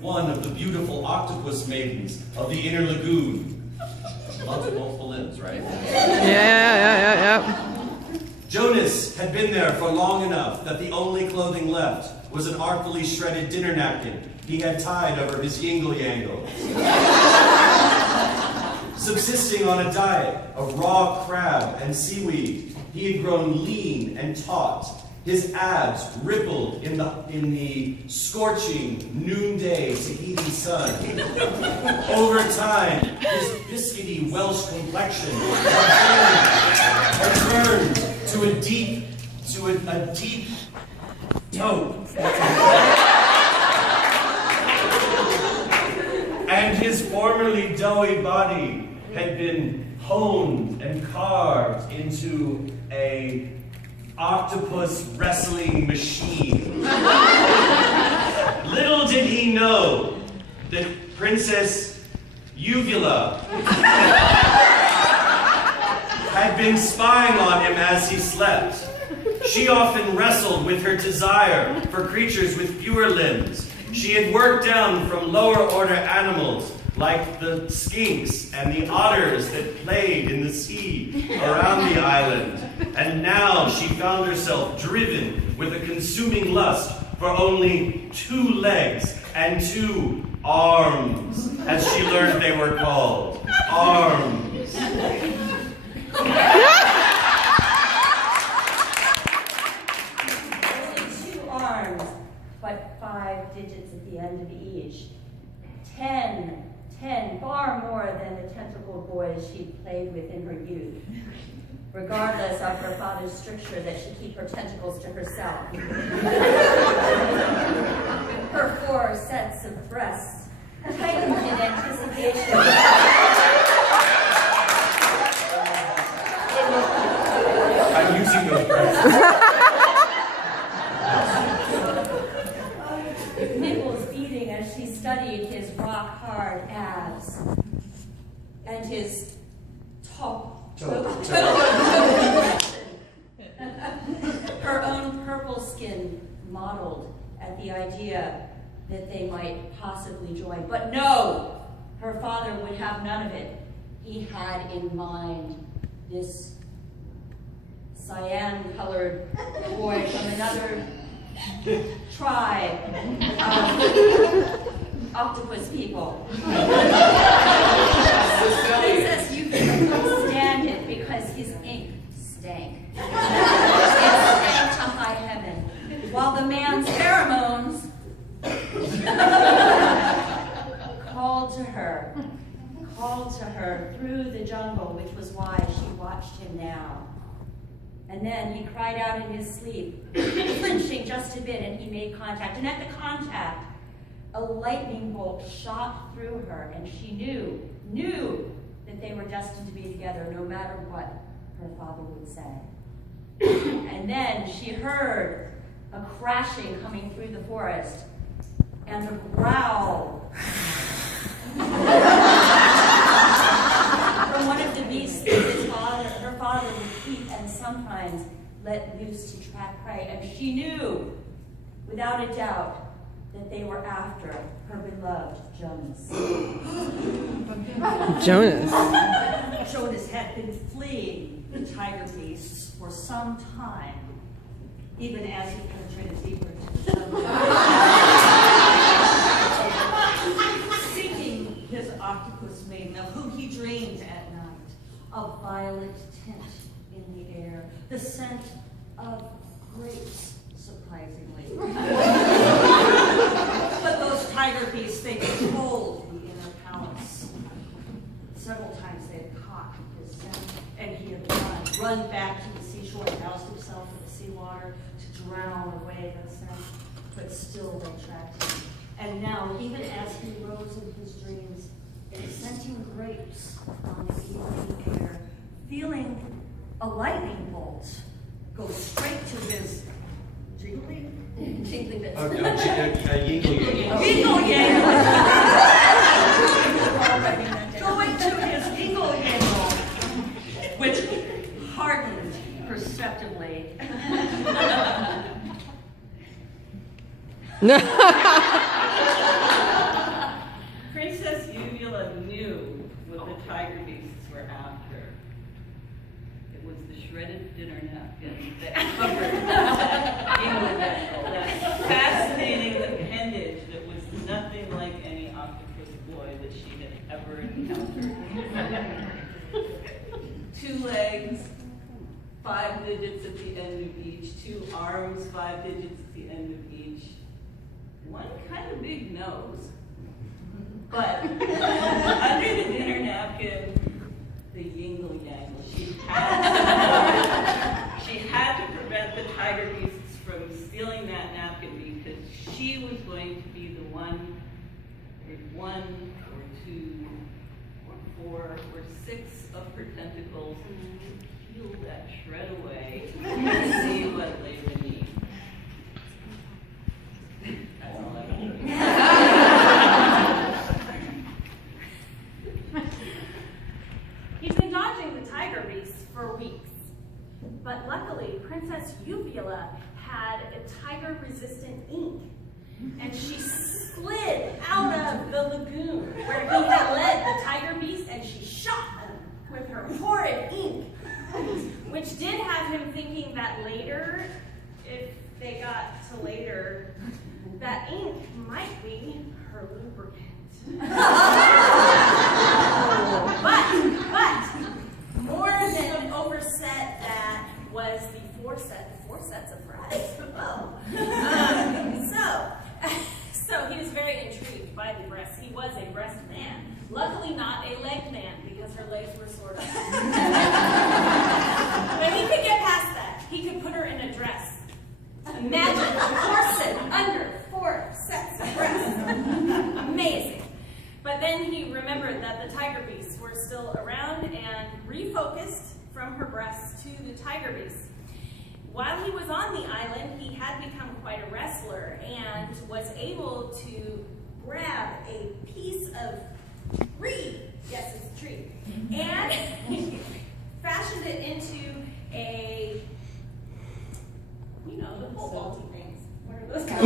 one of the beautiful octopus maidens of the inner lagoon. Lots of multiple limbs, right? Yeah. Jonas had been there for long enough that the only clothing left was an artfully shredded dinner napkin he had tied over his yingle-yangle. Subsisting on a diet of raw crab and seaweed, he had grown lean and taut. His abs rippled in the scorching noonday Tahiti sun. Over time, his biscuity Welsh complexion had turned to a deep taupe. And his formerly doughy body had been honed and carved into a octopus wrestling machine. Little did he know that Princess Uvula had been spying on him as he slept. She often wrestled with her desire for creatures with fewer limbs. She had worked down from lower order animals like the skinks and the otters that played in the sea around the island. And now she found herself driven with a consuming lust for only 2 legs and 2 arms, as she learned they were called. Arms. 2 arms, but 5 digits at the end of each. 10, far more than the tentacled boys she'd played with in her youth. Regardless of her father's stricture that she keep her tentacles to herself. Her 4 sets of breasts tightened in anticipation. I'm using those breasts. Nipples beating as she studied his rock-hard abs and his her own purple skin modeled at the idea that they might possibly join. But no, her father would have none of it. He had in mind this cyan-colored boy from another tribe of octopus people. Princess Yuki couldn't stand it because his ink stank. It stank to high heaven, while the man's pheromones called to her through the jungle, which was why she watched him now. And then he cried out in his sleep, flinching just a bit, and he made contact. And at the contact, a lightning bolt shot through her, and she knew that they were destined to be together no matter what her father would say. And then she heard a crashing coming through the forest, and a growl from one of the beasts that her father would keep and sometimes let loose to track prey. And she knew, without a doubt, that they were after her beloved Jonas. Jonas had been fleeing the tiger beasts for some time, even as he penetrated deeper into the jungle. Seeking his octopus maiden, of whom he dreamed at night, a violet tint in the air, the scent of grapes, surprisingly. But those tiger beasts, they controlled the inner palace. Several times they had caught his scent, and he had run back to the seashore and doused himself with the seawater to drown away the scent, but still they tracked him. And now, even as he rose in his dreams, scenting grapes on the evening air, feeling a lightning bolt go straight to his jiggling bits. Going to his yingle-yangle, which hardened perceptibly. ever after. It was the shredded dinner napkin that covered that fascinating appendage that was nothing like any octopus boy that she had ever encountered. 2 legs, 5 digits at the end of each, 2 arms, 5 digits at the end of each, 1 kind of big nose. But under the dinner napkin, the yingle-yangle. She had to prevent the tiger beasts from stealing that napkin because she was going to be the one with 1 or 2 or 4 or 6 of her tentacles to peel that shred away and see what lay beneath. That's all I got. He's been dodging the tiger beasts for weeks, but luckily Princess Uvula had a tiger-resistant ink, and she slid out of the lagoon where he had led the tiger beast, and she shot them with her horrid ink, which did have him thinking that later, if they got to later, that ink might be her lubricant. But more than overset that was the 4 sets of breasts. Oh. So he was very intrigued by the breasts. He was a breast man. Luckily not a leg man because her legs were sort of. But he could get past that. He could put her in a dress. Imagine a corset under 4 sets of breasts. Amazing. But then he remembered that the tiger beasts were still around and refocused from her breasts to the tiger beasts. While he was on the island, he had become quite a wrestler and was able to grab a piece of reed, yes, it's a tree, and fashioned it into a, you know, the pole vaulting things. What are those called?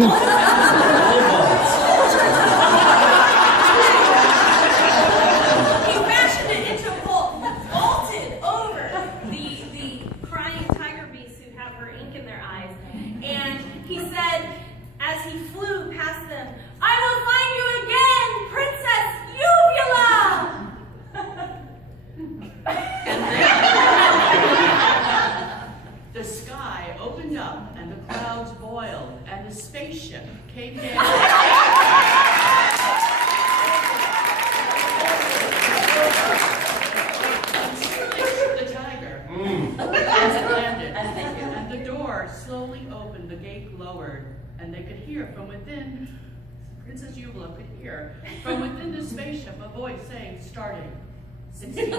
Came down. The tiger landed, and the door slowly opened, the gate lowered, and they could hear from within, Princess Uvula could hear, from within the spaceship, a voice saying, starting 16.